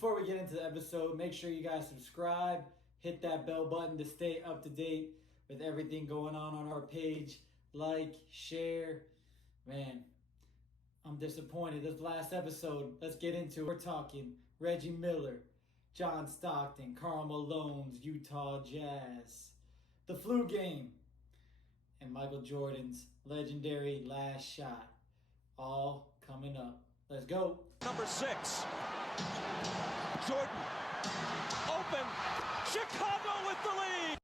Before we get into the episode, make sure you guys subscribe, hit that bell button to stay up to date with everything going on our page. Like, share. Man, I'm disappointed. This last episode, let's get into it. We're talking Reggie Miller, John Stockton, KARL Malone's Utah Jazz, the flu game, and Michael Jordan's legendary last shot. All coming up. Let's go. Number 6. Jordan. Open. Chicago with the lead.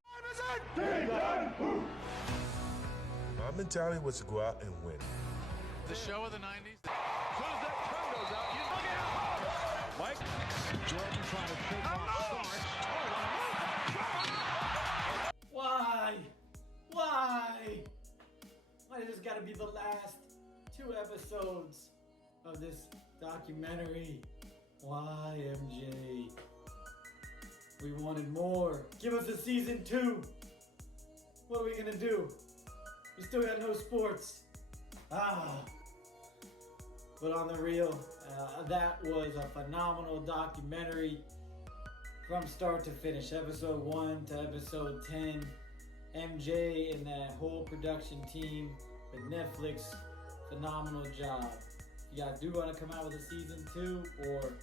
My mentality was to go out and win. The show of the 90s. As soon as that turn goes out, you look out. Mike. Jordan trying to shake off Starks. Why? Why does this gotta be the last 2 episodes of this documentary? Why, MJ? We wanted more. Give us a season 2. What are we gonna do? We still got no sports. But on the real, that was a phenomenal documentary from start to finish. Episode 1 to episode 10. MJ and that whole production team with Netflix, phenomenal job. If you guys do want to come out with a season 2 or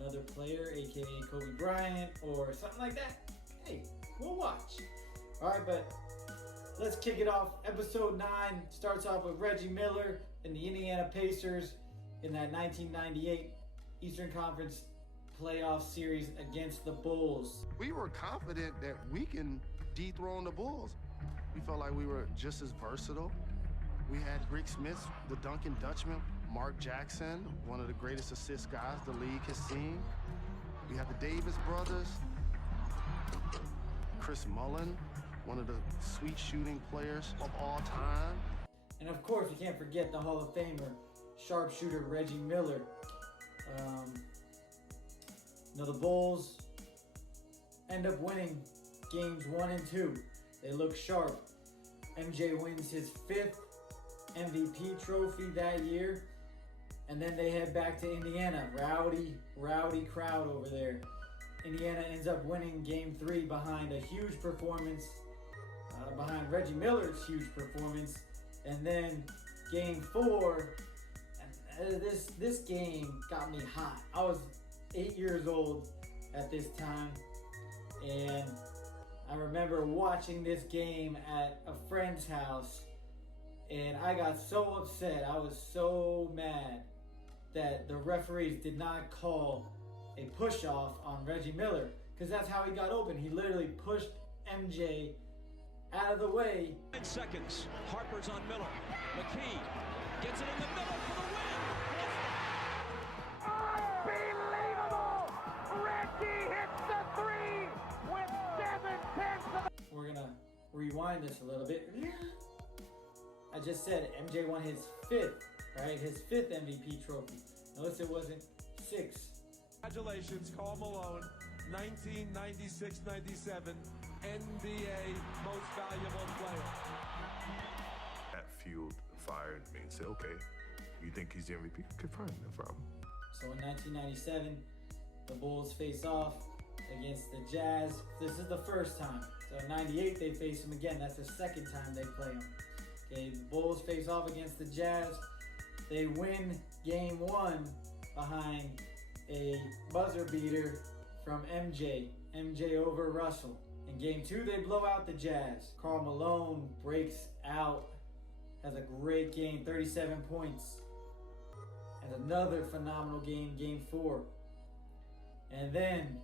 another player, aka Kobe Bryant or something like that, hey, we'll watch. Alright, but let's kick it off. Episode 9 starts off with Reggie Miller and the Indiana Pacers in that 1998 Eastern Conference playoff series against the Bulls. We were confident that we can dethrone the Bulls. We felt like we were just as versatile. We had Rick Smith, the Duncan Dutchman, Mark Jackson, one of the greatest assist guys the league has seen. We had the Davis brothers, Chris Mullin, one of the sweet shooting players of all time. And of course, you can't forget the Hall of Famer, sharpshooter Reggie Miller. The Bulls end up winning games 1 and 2. They look sharp. MJ wins his 5th MVP trophy that year. And then they head back to Indiana. Rowdy crowd over there. Indiana ends up winning game 3 behind a huge performance. Behind Reggie Miller's huge performance. And then game 4, this game got me hot. I was 8 years old at this time, and I remember watching this game at a friend's house, and I got so upset. I was so mad that the referees did not call a push-off on Reggie Miller, because that's how he got open. He literally pushed MJ out of the way. 9 seconds. Harper's on Miller. McKee gets it in the middle for the win. Unbelievable! Reggie hits the 3 with 7/10. We're gonna rewind this a little bit. I just said MJ won his 5th, right? His 5th MVP trophy. Notice it wasn't 6. Congratulations, KARL Malone, 1996-97 NBA Most Valuable Player. That fueled the fire in me and said, okay, you think he's the MVP? Okay, fine, no problem. So in 1997, the Bulls face off against the Jazz. This is the first time. So in 98, they face them again. That's the second time they play them. Okay, the Bulls face off against the Jazz. They win game 1 behind a buzzer beater from MJ. MJ over Russell. In game 2, they blow out the Jazz. KARL Malone breaks out, has a great game, 37 points. And another phenomenal game, game 4. And then,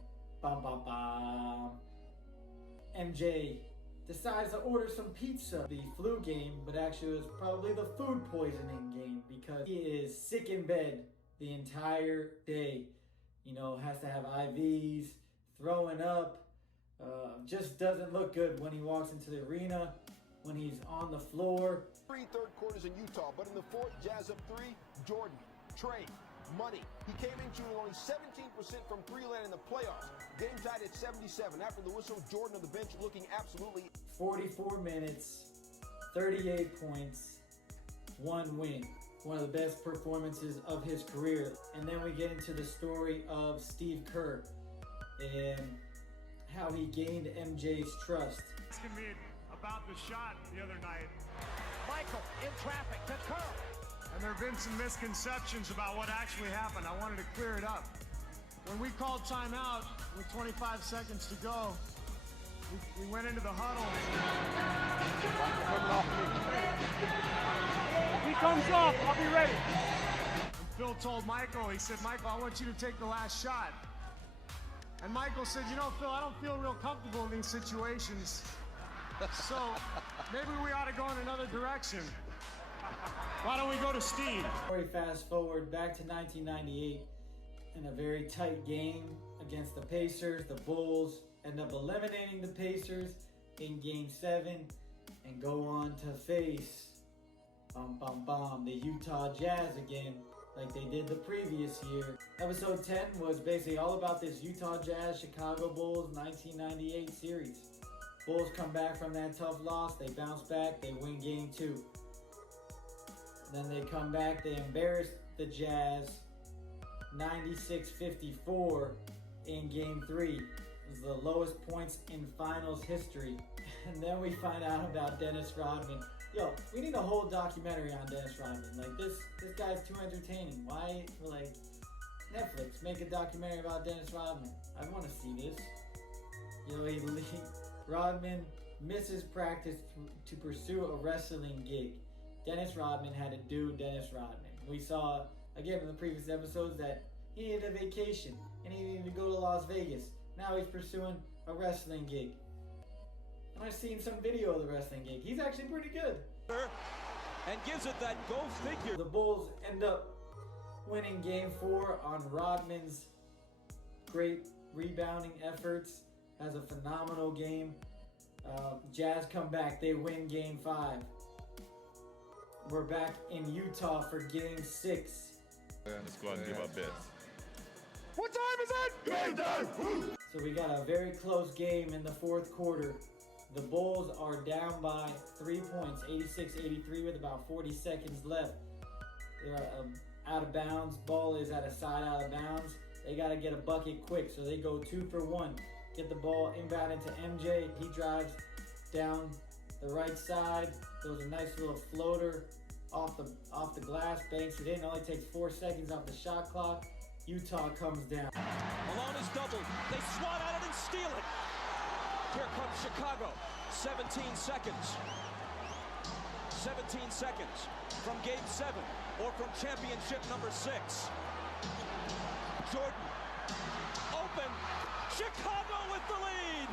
MJ decides to order some pizza. The flu game, but actually it was probably the food poisoning game, because he is sick in bed the entire day. Has to have IVs, throwing up, just doesn't look good when he walks into the arena, when he's on the floor. 3 third quarters in Utah, but in the 4th, Jazz up 3, Jordan, Trey, money. He came in shooting only 17% from 3-land in the playoffs. Game tied at 77. After the whistle, Jordan on the bench looking absolutely... 44 minutes, 38 points, 1 win. one of the best performances of his career. And then we get into the story of Steve Kerr and how he gained MJ's trust. Asking me about the shot the other night. Michael in traffic to KARL. And there have been some misconceptions about what actually happened. I wanted to clear it up. When we called timeout with 25 seconds to go, we went into the huddle. He comes off, I'll be ready. And Phil told Michael, he said, Michael, I want you to take the last shot. And Michael said, you know, Phil, I don't feel real comfortable in these situations. So maybe we ought to go in another direction. Why don't we go to Steve? Fast forward back to 1998 in a very tight game against the Pacers. The Bulls end up eliminating the Pacers in Game 7 and go on to face the Utah Jazz again, like they did the previous year. Episode 10 was basically all about this Utah Jazz Chicago Bulls 1998 series. Bulls come back from that tough loss, they bounce back, they win Game 2. Then they come back, they embarrass the Jazz 96-54 in Game 3. It was the lowest points in finals history. And then we find out about Dennis Rodman. Yo, we need a whole documentary on Dennis Rodman. Like, this guy's too entertaining. Why, like, Netflix, make a documentary about Dennis Rodman. I want to see this. You know, Rodman misses practice to pursue a wrestling gig. Dennis Rodman had to do Dennis Rodman. We saw, again, in the previous episodes that he needed a vacation and he needed to go to Las Vegas. Now he's pursuing a wrestling gig. And I've seen some video of the wrestling gig. He's actually pretty good. And gives it that go figure. The Bulls end up winning Game 4 on Rodman's great rebounding efforts. Has a phenomenal game. Jazz come back. They win Game 5. We're back in Utah for Game 6. Let's go out and give our best. What time is it? Game time! So we got a very close game in the fourth quarter. The Bulls are down by 3 points, 86-83 with about 40 seconds left. They're out of bounds. Ball is at a side out of bounds. They got to get a bucket quick, so they go 2 for 1. Get the ball inbound into MJ. He drives down the right side. Throws a nice little floater off the glass, banks it in. Only takes 4 seconds off the shot clock. Utah comes down. Malone is doubled. They swat at it and steal it. Here comes Chicago. 17 seconds. 17 seconds from Game 7 or from championship number 6. Jordan. Open. Chicago with the lead.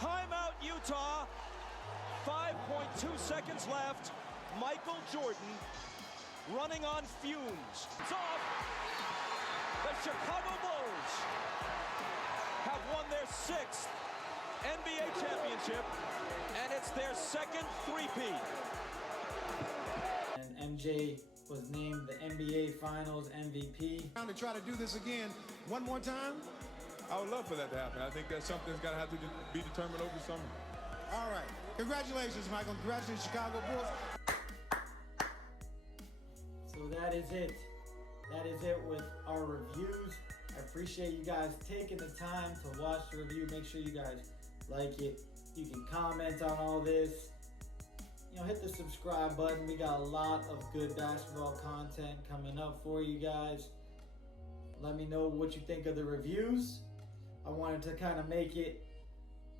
Timeout, Utah. 5.2 seconds left. Michael Jordan running on fumes. It's off. The Chicago Bulls have won their 6th NBA championship, and it's their 2nd three-peat. And MJ was named the NBA Finals MVP. To try to do this again one more time? I would love for that to happen. I think that's something that's got to have to be determined over the summer. All right. Congratulations, Michael. Congratulations, Chicago Bulls. So that is it. That is it with our reviews. I appreciate you guys taking the time to watch the review. Make sure you guys like it. You can comment on all this. You know, hit the subscribe button. We got a lot of good basketball content coming up for you guys. Let me know what you think of the reviews. I wanted to kind of make it,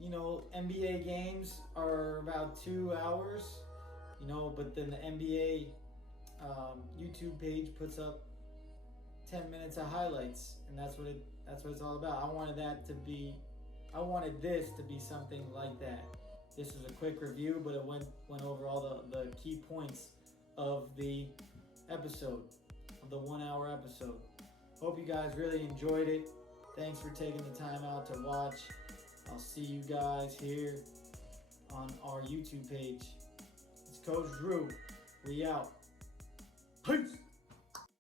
you know, NBA games are about 2 hours, you know, but then the NBA YouTube page puts up 10 minutes of highlights, and that's what it's all about. I wanted this to be something like that. This was a quick review, but it went over all the key points of the episode, of the 1 hour episode. Hope you guys really enjoyed it. Thanks for taking the time out to watch. I'll see you guys here on our YouTube page. It's Coach Drew. We out. Peace.